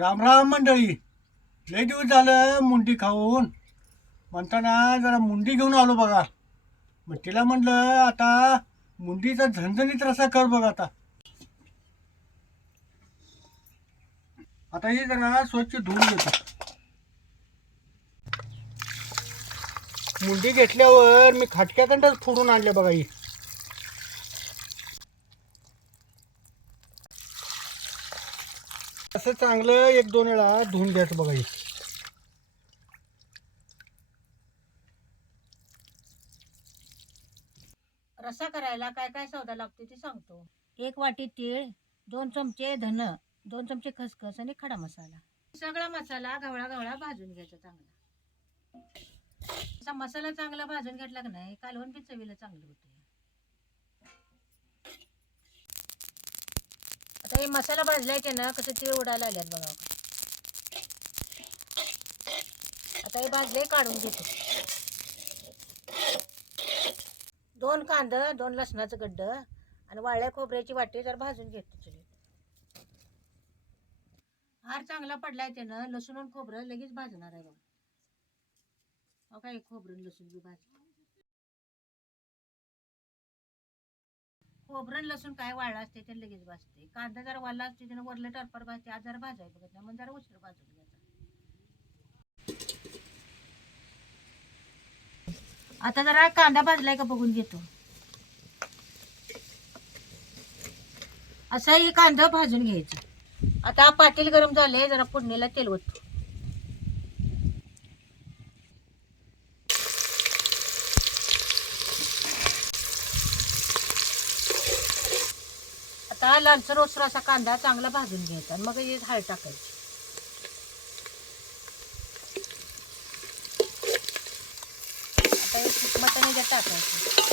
राम राम मंडळी. लय दिवस झालं मुंडी खाऊन. म्हणताना जरा मुंडी घेऊन आलो बघा. मग तिला म्हटलं आता मुंडीचा झणझणीत रसा कर बघ आता. आता ही जरा स्वच्छ धुवून घेतो. मुंडी घेतल्यावर मी खाटक्याकंडच फोडून आणले बघा ही. असं चांगलं एक दोन वेळा धुवून द्यायचं बघा ही. रसा करायला काय काय सौदा लागते ते सांगतो. एक वाटी तीळ दोन चमचे धन दोन चमचे खसखस आणि खडा मसाला. सगळा मसाला गवळा गवळा भाजून घ्यायचा चांगला. असा मसाला चांगला भाजून घेतला का नाही कालवण बी चवीला चांगलं होतं. हे मसाला भाजलाय ते ना कसं ते उडायला आल्यात बघा. आता हे भाजले काढून घेतो. दोन कांद दोन लसणाचं गड्ड आणि वाळ्या खोबऱ्याची वाटी जर भाजून घेतो चुलीत हार चांगला पडलाय त्यानं लसूण आणि खोबरं लगेच भाजणार आहे बघा. काय खोबरं लसूण बी भाज खोबरं लसूण काय वाळला असते ते लगेच भाजते कांदा जर वाळला असते त्यानं वरलं टरपर भाजते आज जर भाजाय बघत नाही मग जरा उशीर भाजून घ्यायचा. आता जरा कांदा भाजलाय का बघून घेतो. असाही कांदा भाजून घ्यायचा. आता पातेल गरम झाले जरा फोडणीला तेल ओततो आता लालसर ओसर असा कांदा चांगला भाजून घ्यायचा मग हे हळद टाकायची. आता हे मटण याच्यात टाकायचं.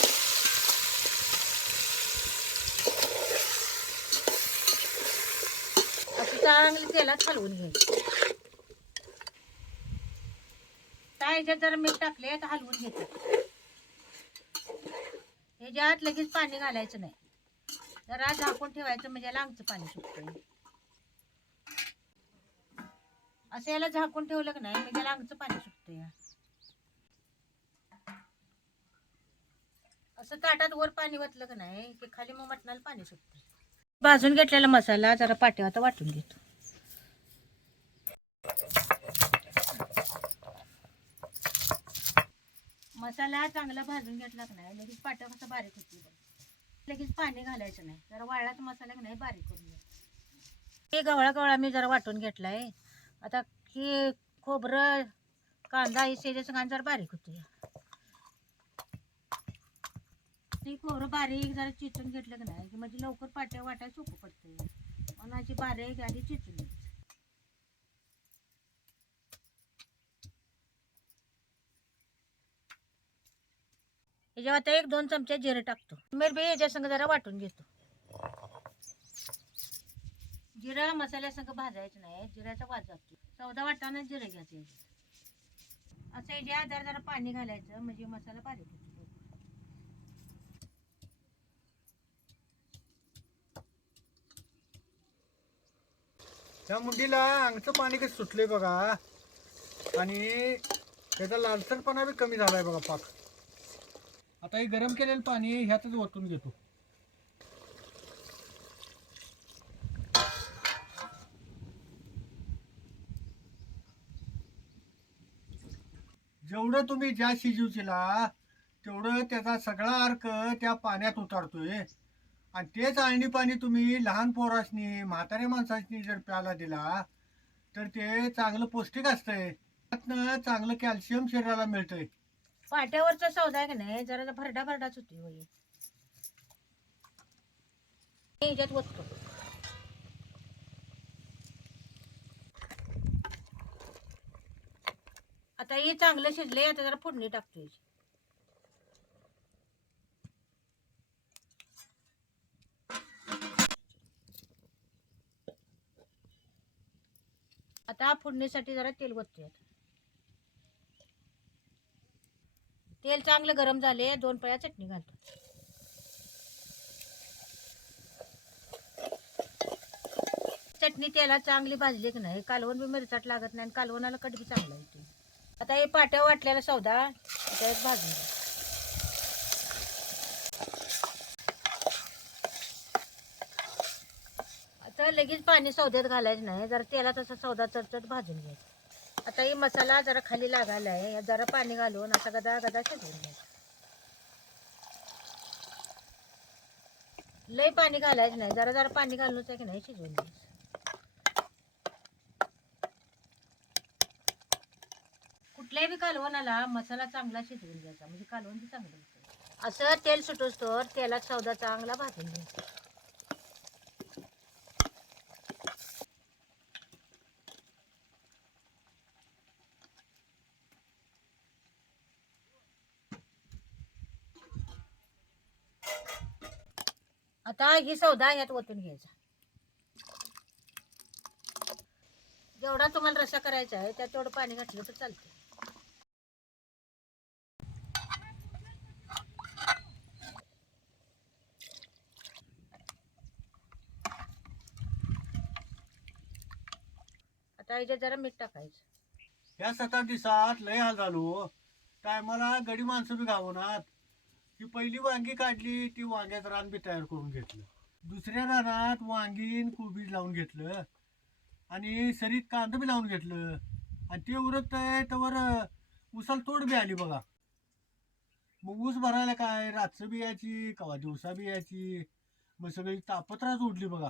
असं चांगलं तेलात हलवून घ्यायचं. त्या ह्याच्यात जरा मीठ टाकले तर हलवून घ्यायचं ह्याच्यात लगेच पाणी घालायचं नाही. जरा झाकून ठेवायचं म्हणजे लांबचं पाणी सुटतं असं याला झाकून ठेवलं की नाही म्हणजे लांबचं पाणी सुटतं या असं ताटात वर पाणी वतलं की नाही की खाली मग मटणाला पाणी सुटतं भाजून घेतलेला मसाला जरा पाट्या आता वाटून घेतो. मसाला चांगला भाजून घेतला की नाही लगेच पाट्या कसं बारीक होती लगेच पाणी घालायचं नाही. जरा वाळलाच मसाला नाही बारीक करून घ्यायचा हे गवळा गवळा मी जरा वाटून घेतलाय. आता हे खोबरं कांदा हे शेजाचं कांदा जरा बारीक होती ते खोबरं बारीक जरा चिचून घेतलं की नाही की म्हणजे लवकर पाट्या वाटायला सोपं पडतं म्हणून बारीक आधी चिचून घ्यायची ह्याच्यावर आता एक दोन चमचे जिरे टाकतो. मिरबी याच्या संग जरा वाटून घेतो. जिरा मसाल्या संग भाजायचं नाही जिऱ्याचा वाज जातो. चौदा वाटताना जिरे घ्यायचं असं याच्या आधार जरा पाणी घालायचं म्हणजे मसाला बारीक होतो. त्या मुंडीला अंगचं पाणी कधी सुटलंय बघा. आणि त्याचा लालसरपणा बी कमी झालाय बघा पाक. आता हे गरम केलेलं पाणी ह्यातच ओतून घेतो जेवढं तुम्ही ज्या शिजवशीला तेवढं त्याचा सगळा अर्क त्या पाण्यात उतारतोय. आणि तेच आळणी पाणी तुम्ही लहान पोरासनी म्हाताऱ्या माणसांनी जर प्याला दिला तर ते चांगलं पौष्टिक असतंय. त्यातनं चांगलं कॅल्शियम शरीराला मिळतंय. पाट्यावरचा सौदा आहे का नाही? जरा भरडा भरडाच होती होई ह्याच्यात ओततो. आता हे चांगलं शिजले आता जरा फोडणी टाकतो याची. आता फोडणीसाठी जरा तेल ओततोय आता तेल चांगलं गरम झाले दोन पळ्या चटणी घालतो. चटणी तेलात चांगली भाजली की नाही कालवण बी मिरचाट लागत नाही आणि कालवणाला कट बी चांगला येते आता हे पाट्या वाटलेला सौदा त्यात भाजून घ्या आता लगेच पाणी सौद्यात घालायचं नाही जरा तेलात तसा सौदा चटचट भाजून घ्यायचा. आता हे मसाला जरा खाली लागायला आहे जरा पाणी घालून असा गदा गदा शिजवून घ्यायचं. लय पाणी घालायचं नाही. जरा जरा पाणी घालूनच आहे की नाही शिजवून घ्यायचं. कुठल्याही बी कालवणाला मसाला चांगला शिजवून घ्यायचा. म्हणजे कालवण चांगलं असं तेल सुटोस तर तेलात सौदा चांगला भाजून घ्यायचा. आता ही सौदा यात ओतून घ्यायचा. जेवढा तुम्हाला रसा करायचा आहे त्यात तेवढं पाणी घातलं तर चालतं आता याच्यात जरा मीठ टाकायचं. या सात आठ दिवसात लय हाल झालो हो. टायमाला गडी माणसं बी गावनात ही पहिली वांगी काढली ती वांग्यात रान बी तयार करून घेतलं. दुसऱ्या रानात वांगीन कोबीज लावून घेतलं. आणि सरीत कांदा बी लावून घेतलं. आणि ते उरत आहे तर उसाला तोड बी आली बघा. मग ऊस भरायला काय? रातचं बियाची कवा दिवसा बियाची मग सगळी तापत्राच उडली बघा.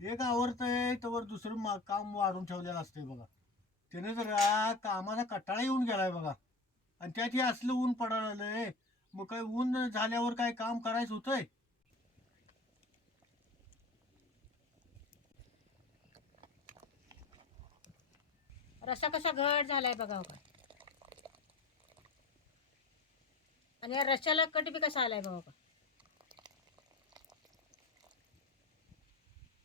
एक आवडत आहे त्यावर दुसरं मा- काम वाढून ठेवलेलं असतंय बघा. त्याने जरा कामाचा कटाळा येऊन गेलाय बघा. आणि त्यात हे असलं ऊन पडायला आलंय मग काय ऊन झाल्यावर काय काम करायचं होतंय? रस्ता कसा घट झालाय बघा हो का? आणि या रस्त्याला कट बी कसा आलाय बघा हो का?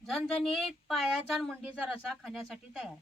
झणझणीत पायाचा मुंडीचा रसा खाण्यासाठी तयार.